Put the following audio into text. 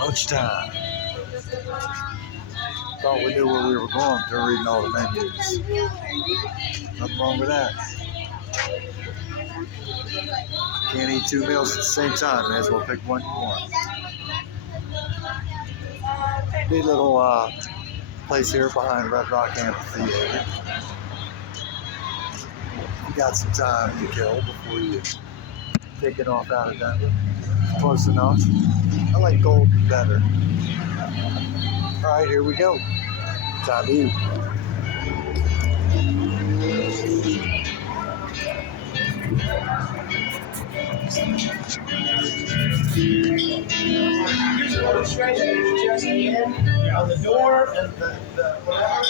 Lunchtime. Thought we knew where we were going to reading all the menus. Nothing wrong with that. Can't eat two meals at the same time. May as well pick one you want. Neat little place here behind Red Rock Amphitheater. You got some time to kill before you take it off out of Denver. Close enough. I like gold better. All right, here we go. Time to eat. On the door and the whatever.